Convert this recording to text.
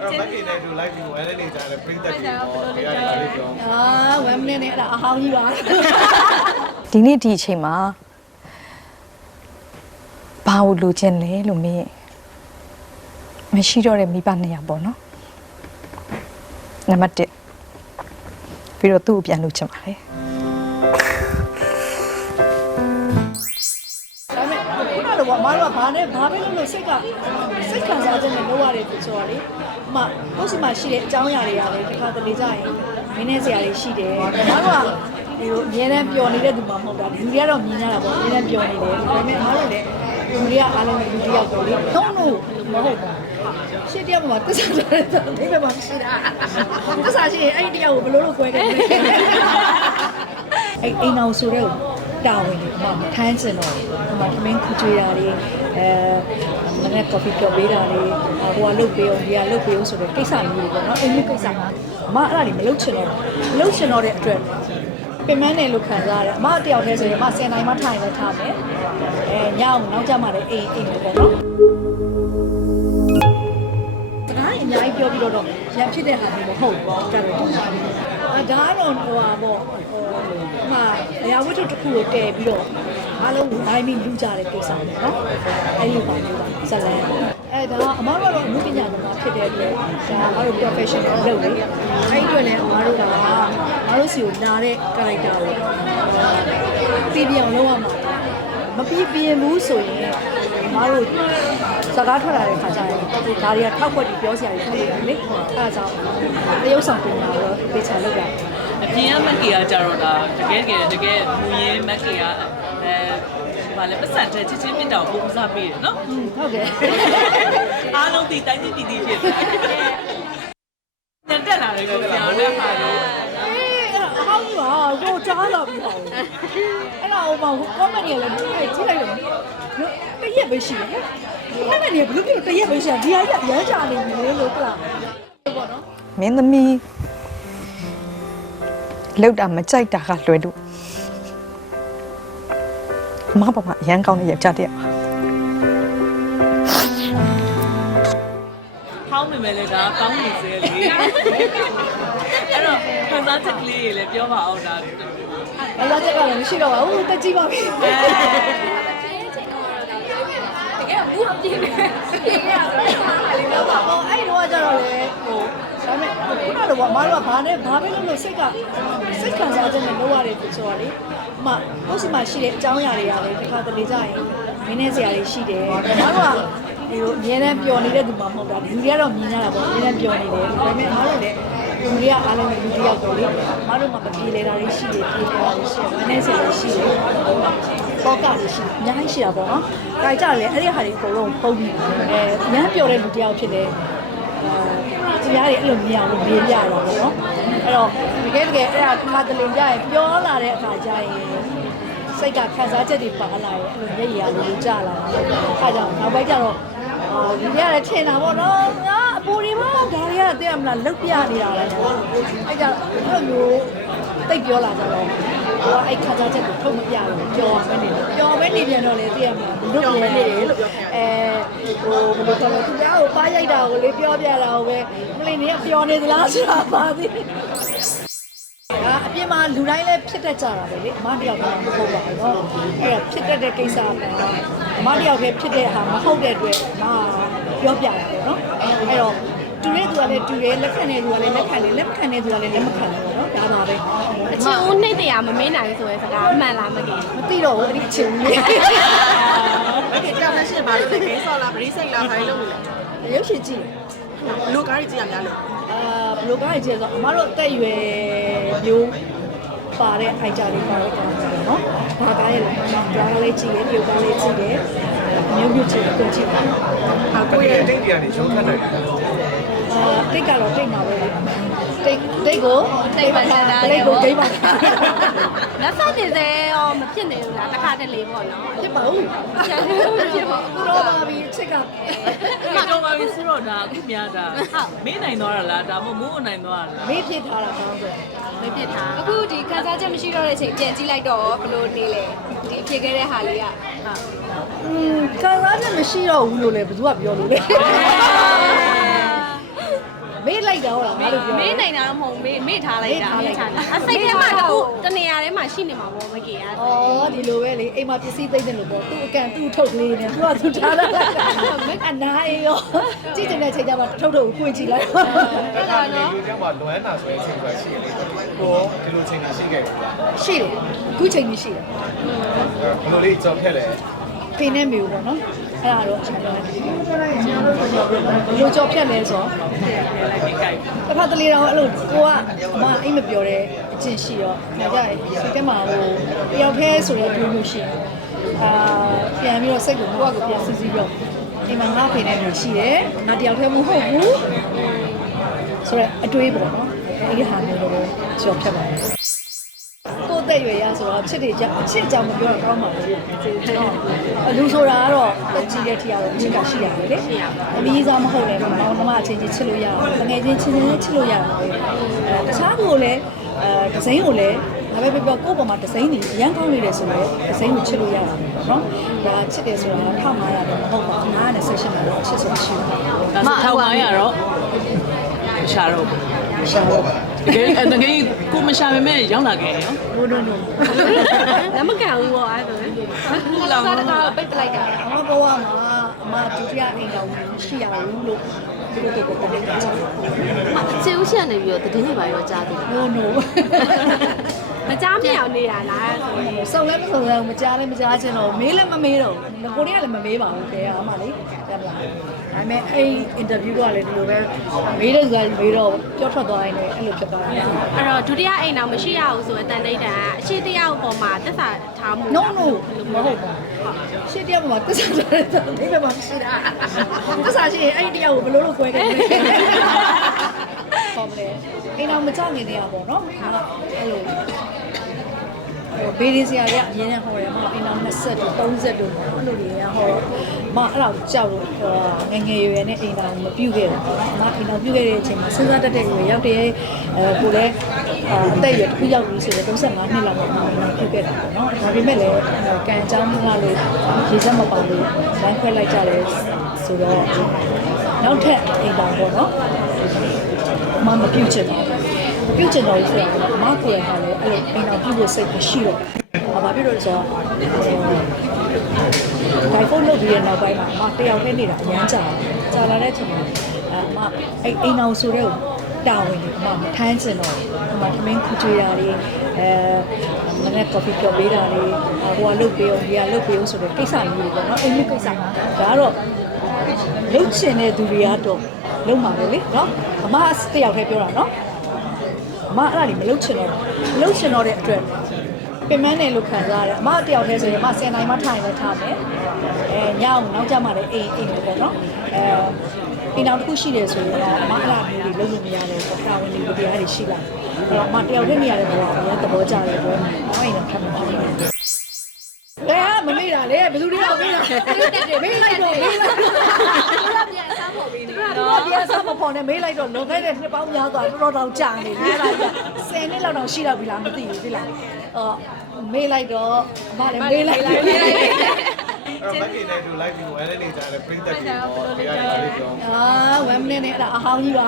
အဲ့တော့မက်ကေနဲ့တူ live view ဝယ်နေကြတယ်ပြိတ္တကြီးပေါ့တရားရလေးပြောအာ1 minute နဲ့အဲ့ဒါအဟောင်းကြီးပါဒီနေ့ဒီအချိန်မှာဘာလို့လိုချင်လဲလို့မေးရင်မရှိတော့တဲ့မိဘနှစ်ယောက်ပေါ့နော်နံပါတ်1ပြီးတော့သူ့ကိုပြန်လိုချင်ပါတယ် မားတို့ကဘာနဲ့ဘာပဲလုပ်လို့စိတ်ကစိတ်ခံစားချက်နဲ့လုပ်ရတယ်ဆိုတော့လေအမကိုယ့်စီမှာရှိတဲ့အကြောင်းအရာတွေကလည်းတစ်ခါတလေကြရင်မင်းနဲ့ဆရာတွေရှိတယ်အမားတို့ကဒီလိုအများနဲ့ပျော်နေတဲ့သူမှမဟုတ်တာလူတွေကတော့မြင်ကြတာပေါ့အများနဲ့ပျော်နေတယ်ဒါပေမဲ့အမားတို့လည်းလူတွေကအားလုံးလူတယောက်ပေါ့လေတော့လို့မဟုတ်ဘူးရှင်းတယောက်မှာတစ္ဆာတယ်ဆိုတော့ဒီဘက်မှာရှိတာတစ္ဆာရှိရင်အဲ့ဒီတယောက်ကိုဘယ်လိုလုပ်ခွဲခဲ့လဲအဲ့အိမ်အောင်ဆိုတဲ့ တာဝန်တွေအမမထမ်းချင်တော့ဘူးအမသမင်းခူကျွေးတာတွေအဲမနေ့ coffee ပြောပေးတာတွေဟိုကလုတ်ပေးအောင်ဒီကလုတ်ပေးအောင်ဆိုတဲ့ကိစ္စမျိုးတွေပေါ့နော်အိမ်မျိုးကိစ္စမှာအမအဲ့ဒါတွေမလုပ်ချင်တော့ဘူးမလုပ်ချင်တော့တဲ့အတွက်ပင်မနဲ့လို့ခံစားရတယ်အမတယောက်တည်းဆိုရင်အမ10နိုင်မှထိုင်လဲထားမယ်အဲညအောင်နောက်ကြမှာလည်းအိမ်အိမ်ပဲပေါ့နော်စကားကြီးအများကြီးပြောပြီးတော့တော့ရံဖြစ်တဲ့ဟာမျိုးမဟုတ်ဘူးကြတော့အာဒါကတော့ဟိုဟာပေါ့ဟိုမှာ အရာဝတ္ထုတစ်ခုကိုတည်ပြီးတော့အားလုံးဝိုင်းပြီးလူကြတဲ့ကိစ္စပေါ့နော်အဲ့လိုပါမျိုးပါဇလန်အဲဒါကအမတို့ကတော့အမှုပညာသမားဖြစ်တဲ့အတွက်ဒါအမတို့ professional လုပ်လေအဲ့ဒီအတွက်လည်းအမတို့ကအမတို့စီကိုနားတဲ့ character ကိုပြည်ပြောင်းလုပ်ရမှာမပြီးပြင်းဘူးဆိုရင်အမတို့စကားထွက်လာတဲ့ခါကျရင်ဒါတွေကထောက်ွက်ပြီးပြောစရာတွေဖြစ်နေတယ်လေအဲဒါကြောင့်တရုပ်ဆောင်ပညာတော့ပေချာလုပ်ရတယ် အပြင်ကမက်ကီကကြတော့ဒါတကယ်တကယ်တကယ်မူရင်းမက်ကီကအဲဘာလဲပတ်စံတဲ့ချစ်ချင်းမြတ်တော်ပုံစားပေးတယ်နော်ဟုတ်တယ်အားလုံးဒီတိုင်းပြည်ပြည်ဖြစ်တယ်ညတက်လာတယ်ကိုပြောင်းတဲ့ဟာတော့အေးအဲ့ဒါအဟောင်းကြီးပါကိုကြားလာပြီဟောအဲ့ဒါဟိုမှာ comment တွေလည်းအဲ့ကြည့်လိုက်တော့နော်တရက်ပဲရှိတယ် comment တွေဘယ်လိုဖြစ်တရက်ပဲရှိတယ်ဒီဟာကြီးကရမ်းကြနေပြီလေလို့ဟုတ်လားပေါ့နော်မင်းသမီး လောက်တာမကြိုက်တာကလွယ်လို့အမဘာမှအရန်ကောင်းတဲ့ယောက်ျားတစ်ယောက်ပါဟောင်းနေမယ်လေဒါကောင်းနေစေလေအဲ့တော့ခံစားချက်ကလေးတွေလည်းပြောပါအောင်ဒါအလားချက်ကလည်းမရှိတော့ပါဘူးတက်ကြည့်ပါပြီတကယ်ဘူးအပြင်းနဲ့ပြင်ရတော့ဟာလေးတော့ပါဟောအဲ့တော့ကျတော့လေဟိုဒါပေမဲ့ ခုနကတော့အမားတို့ကဘာနဲ့ဘာပဲလုပ်လို့စိတ်ကစိတ်ခံစားချက်နဲ့လုပ်ရတယ်ဆိုတော့လေအမကိုယ့်စီမှာရှိတဲ့အကြောင်းအရာတွေကလည်းတစ်ခါတလေကြရင်မင်းနဲ့ဆရာတွေရှိတယ်အမားတို့ကဒီလိုအများနဲ့ပျော်နေတဲ့သူမှမဟုတ်တာလူတွေကတော့မြင်ကြတာပေါ့အများနဲ့ပျော်နေတယ်ဒါပေမဲ့အမားတို့လည်းလူတွေကအားလုံးလူတယောက်ပေါ့လေအမားတို့မှမပြေလေတာတွေရှိတယ်ပြေလေတာတွေရှိတယ်မင်းနဲ့ဆရာတွေရှိတယ်တော့ကတွေရှိတယ်အများကြီးရှိတာပေါ့နော်။ဒါကြတယ်အဲ့ဒီဟာတွေအကုန်လုံးပုံပြီးအဲညမ်းပျော်တဲ့လူတယောက်ဖြစ်တယ်။အဲ တရားတွေအဲ့လိုမြင်အောင်လို့မြင်ရတာပေါ့နော်။အဲ့တော့တကယ်တကယ်အဲ့ဒါခါတလင်ကြရင်ပြောလာတဲ့အခါကျရင်စိတ်ကခံစားချက်တွေပါလာရဲ့အဲ့လိုမျက်ရည်လိုလိုကျလာတာ။အဲကြောင့်နောက်ပိုင်းကျတော့အာဒီနေ့ကလည်းထင်တာပေါ့နော်။ငါအပူတွေမှာဒါတွေကသိရမလားလုတ်ပြနေတာလေ။အဲကြောင့်အဲ့လိုမျိုးတိတ်ပြောလာကြတော့ ဟိုအဲ့ခါစားချက်ကိုထုတ်မပြဘူးပျော်ပဲနေတယ်ပျော်ပဲနေပြန်တော့လေသိရမလားလွတ်ပြန်နေတယ်လို့ပြောအဲဟိုဘယ်လိုတော့သူများကိုပါရိုက်တာကိုလေပြောပြတာကိုပဲမလေးနေပျော်နေသလားဆိုတာပါသေးအာအပြင်မှာလူတိုင်းလည်းဖြစ်တတ်ကြတာပဲလေအမတယောက်ကတော့မဟုတ်ပါဘူးเนาะအဲ့ဒါဖြစ်တတ်တဲ့ကိစ္စကအမတယောက်ပဲဖြစ်တဲ့ဟာမဟုတ်တဲ့အတွက်အမပြောပြတာပေါ့เนาะအဲ့တော့တူတဲ့သူကလည်းတူတယ်လက်ခံတဲ့သူကလည်းလက်ခံတယ်လက်မခံတဲ့သူကလည်းလက်မခံဘူးပေါ့เนาะ ဒါပါပဲအချင်းဦးနှိမ့်တရားမမေးနိုင်ဆိုရဲစကားအမှန်လားမကင်မသိတော့ဘူးအဲ့ဒီအချင်းဦးလေးအဲ့ဒီကြောက်လက်ရှင်ပါလို့ခဲဆော့လားပရိစိတ်လားခိုင်းလို့ရုပ်ရှင်ကြည့်ဘလိုကားကြီးကြည့်ရများလို့အာဘလိုကားကြီးကြည့်ဆိုအမတို့အသက်အရွယ်မျိုးပါတဲ့အိုက်ကြတွေပါတဲ့ကောင်တွေနော်။ဘာကားရဲ့လဲ။ကြားလေးကြည့်တယ်၊ပြုတ်ကားလေးကြည့်တယ်။မျိုးမျိုးကြည့်တယ်၊ကိုကြည့်တယ်။အခုရဲ့တိတ်တရားတွေရုံးထွက်နိုင်တယ်။အာတိတ်ကတော့တိတ်မှာပဲ။ တိတ်တိတ်ကိုတိတ်ပါတာတိတ်ကိုတိတ်ပါတာလက်ဆက်နေစေရောမဖြစ်နေဘူးလားတစ်ခါတလေပေါ့နော်ဖြစ်ပါဘူးဖြစ်ဖြစ်ပေါ့။တော့ပါပြီချစ်ကဒီတော့ပါပြီဆိုတော့ဒါအခုများတာမင်းနိုင်သွားတာလားဒါမှမဟုတ်မိုးနိုင်သွားတာလားမေးဖြစ်ထားတာကောင်းဆိုမဖြစ်တာအခုဒီခန်းစားချက်မရှိတော့တဲ့အချိန်ပြန်ကြည့်လိုက်တော့ဘယ်လိုနေလဲဒီဖြစ်ခဲ့တဲ့ဟာလေးကဟုတ်อืมခံစားချက်မရှိတော့ဘူးလို့လည်းဘယ်သူကပြောလို့လဲအ လိုက်တာဟုတ်လားမလို့ပြောမေးနိုင်တာမဟုတ်မေးမေးထားလိုက်တာမေးထားလိုက်တာအစိတ်ထဲမှာတခုတနေရာထဲမှာရှိနေမှာပေါ့မကေရอ๋อဒီလိုပဲလေအိမ်မှာပစ္စည်းသိမ့်တယ်လို့ပေါ့သူ့အကန်သူ့ထုတ်ကလေးနဲ့သူကသူထားလိုက်တာအနာအေးရောကြည့်တဲ့ချိန်ကျမှထုတ်ထုတ်ကိုဖွင့်ကြည့်လိုက်အဲ့ဒါလေလူကြောင့်ကလွမ်းတာဆိုရင်ချိန်ဆိုရှိရလေကိုဒီလိုချိန်တာရှိခဲ့ဘူးလားရှိတယ်အခုချိန်ကြီးရှိတယ်ဘယ်လိုလေးကြော်ဖြက်လဲဖေနဲ့မေကိုပေါ့နော် အဲ့ဒါတော့အချိန်တော့လိုကြော်ဖြတ်လဲဆိုတော့တစ်ခါတလေတော့အဲ့လိုကိုကအမအိမ်မပြောတဲ့အကျင့်ရှိတော့ညကြရစိတ်ထဲမှာဟိုတယောက်တည်းဆိုတော့တွေးလို့ရှိရင်အာပြန်ပြီးတော့စိတ်ကိုကိုကကိုပြန်စီစီပြီးတော့အိမ်မှာငါဖေနဲ့မျိုးရှိတယ်ငါတယောက်တည်းမဟုတ်ဘူးဆိုတော့အတွေးပေါ့နော်အဲ့ဒီဟာမျိုးတော့ကြော်ဖြတ်ပါတယ်ကိုယ်သက်ရွယ်ရ ဆိုတော့ချစ်တွေကြောင့်အချစ်ကြောင့်မပြောတော့ကောင်းပါဘူးအလူဆိုတာကတော့တက်ကြီးတဲ့ထီကတော့အချစ်ကရှိရတယ်လေအမီးစားမဟုတ်လည်းမောင်နှမအချင်းချင်းချစ်လို့ရတယ်ငယ်ချင်းချင်းချင်းချစ်လို့ရတယ်အဲတခြားကိုလည်းအဲဒဇိန်းကိုလည်းဒါပဲပြောကိုယ့်ပေါ်မှာဒဇိန်းတွေရမ်းကောင်းနေတယ်ဆိုတော့ဒဇိန်းကိုချစ်လို့ရတာပေါ့နော်ဒါချစ်တယ်ဆိုတာ1500တော့မဟုတ်ပါဘူး900 session တော့ချစ်ဆုံးရှိတယ်ဒါဆိုထောက်ပါရတော့မရှာတော့ဘူးရှာ တော့တကယ်အဲ့တကယ်ကိုမရှာပေမဲ့ရောက်လာခဲ့ရောဘိုးတို့တို့လက်မကန်ဘူးပေါ့အဲ့ဒါလေခုလောကတကာပိတ်လိုက်တာအမဘဝမှာအမဒုတိယအိမ်တော်ရှိရဘူးလို့သူတို့တို့ကတည်းကချင်တယ်ကျေဦးရှန်နေပြီးတော့တည်င်းတွေပါရောကြားသေးတယ် no no မကြားမြောင်နေတာလားဆိုရင်စုံလည်းမစုံလည်းမကြားလည်းမကြားချင်တော့မေးလည်းမမေးတော့ဘူးကိုရီးယားလည်းမမေးပါဘူးခင်ဗျာအမလေးတက်မလားဒါပေမဲ့အဲ့ interview ကလည်းဒီလိုပဲမေးတဲ့ဇာတ်မေးတော့ပြောထွက်သွားရင်လည်းအဲ့လိုဖြစ်သွားတယ်အဲ့တော့ဒုတိယအိမ်တော်မရှိရဘူးဆိုရင်တန်တိတ်တန်အရှိတရားအပေါ်မှာတက်စာထားမှု no no မဟုတ်ပါဘူးရှင်းတရားမှာတစ္ဆာတယ်ဆိုတော့ဒီဘက်မှာရှိတာတစ္ဆာရှိရင်အဲ့ဒီတရားကိုဘယ်လိုလုပ်ခွဲခဲ့လဲဟုတ်မလဲအိမ်တော်မကြောက်နေနေရပါတော့အဲ့လိုဟို ဘေးရင်းစရာကြီးအရင်ကဟောတယ်မအိမ်တော်20တို့30တို့အဲ့လိုတွေရဟောမအဲ့တော့ကြောက်လို့ငငယ်ရွယ်နဲ့အိမ်တော်မပြုတ်ခဲ့ဘူးပေါ့နော်အမအိမ်တော်ပြုတ်ခဲ့တဲ့အချိန်မှာစဉ်းစားတတ်တဲ့ရွယ်ရောက်တဲ့အဲကိုလည်းအသက်အရွယ်တစ်ခုရောက်ပြီဆိုတော့35နှစ်လောက်မှအိမ်တော်ပြုတ်ခဲ့တာပေါ့နော်ဒါပေမဲ့လည်းကံအကြောင်းမလားလို့ရေစက်မပါလို့လမ်းခွဲလိုက်ကြတယ်ဆိုတော့နောက်ထပ်အိမ်တော်ပေါ့နော်အမမပြုတ်ချင်ဘူး ပြုတ်ချင်တော့ဆိုတော့အမကိုယ်ကလည်းအဲ့လိုအိမ်တော်ပြုတ်ဖို့စိတ်မရှိတော့ဘူးဘာဖြစ်လို့လဲဆိုတော့ဒိုင်ဖုန်းလုပ်ပြီးတဲ့နောက်ပိုင်းမှာအမတယောက်တည်းနေတာအရမ်းကြာတယ်ကြာလာတဲ့အချိန်မှာအမအဲ့အိမ်အောင်ဆိုတဲ့တာဝန်တွေအမမထမ်းချင်တော့ဘူးအမသမင်းခူချွေတာတွေအဲမနေ့ကော်ဖီဖြော်ပေးတာတွေဟိုကလုပ်ပေးအောင်ဒီကလုပ်ပေးအောင်ဆိုတဲ့ကိစ္စမျိုးတွေပေါ့နော်အိမ်မျိုးကိစ္စဒါကတော့လုပ်ချင်တဲ့သူတွေကတော့လုပ်မှာပဲလေနော်အမတယောက်တည်းပြောတာနော်အ မအဲ့ဒါတွေမလုပ်ချင်တော့ဘူးမလုပ်ချင်တော့တဲ့အတွက်ပင်မနဲ့လို့ခံစားရတယ်အမတယောက်တည်းဆိုရင်အမ10နိုင်မှထိုင်လဲထားမယ်အဲညအောင်နောက်ကြမှာလည်းအိမ်အိမ်ပဲပေါ့နော်အဲအိမ်တော်တစ်ခုရှိတယ်ဆိုရင်တော့အမအလားမျိုးတွေလုပ်လို့မရတယ်ပေါ့တာဝန်တွေတရားတွေရှိလာအဲ့တော့အမတယောက်တည်းနေရတဲ့ဘဝကလည်းသဘောကျတယ်ပေါ့အမအိမ်တော့ထပ်မဖြစ်ဘူးလဲမမေ့တာလေဘယ်သူတွေကမေ့တာမေ့လိုက်တော့မေ့လိုက်တော့ပြန် စားဖို့ပြီးနေတာတော့ပြန်စားမဖို့နဲ့မေးလိုက်တော့လွန်ခဲ့တဲ့နှစ်ပေါင်းများစွာတော်တော်တောင်ကြာနေပြီအဲ့ဒါ10နှစ်လောက်တော့ရှိတော့ပြီလားမသိဘူးသိလားအော်မေးလိုက်တော့အမလည်းမေးလိုက်မေးလိုက်အဲ့မက်ကင်နဲ့တူလိုက်ပြီးဝဲနေနေကြတယ်ပြိတ္တကြီးပေါ့တရားတွေပြောအာ1 minute နဲ့အဲ့ဒါအဟောင်းကြီးပါ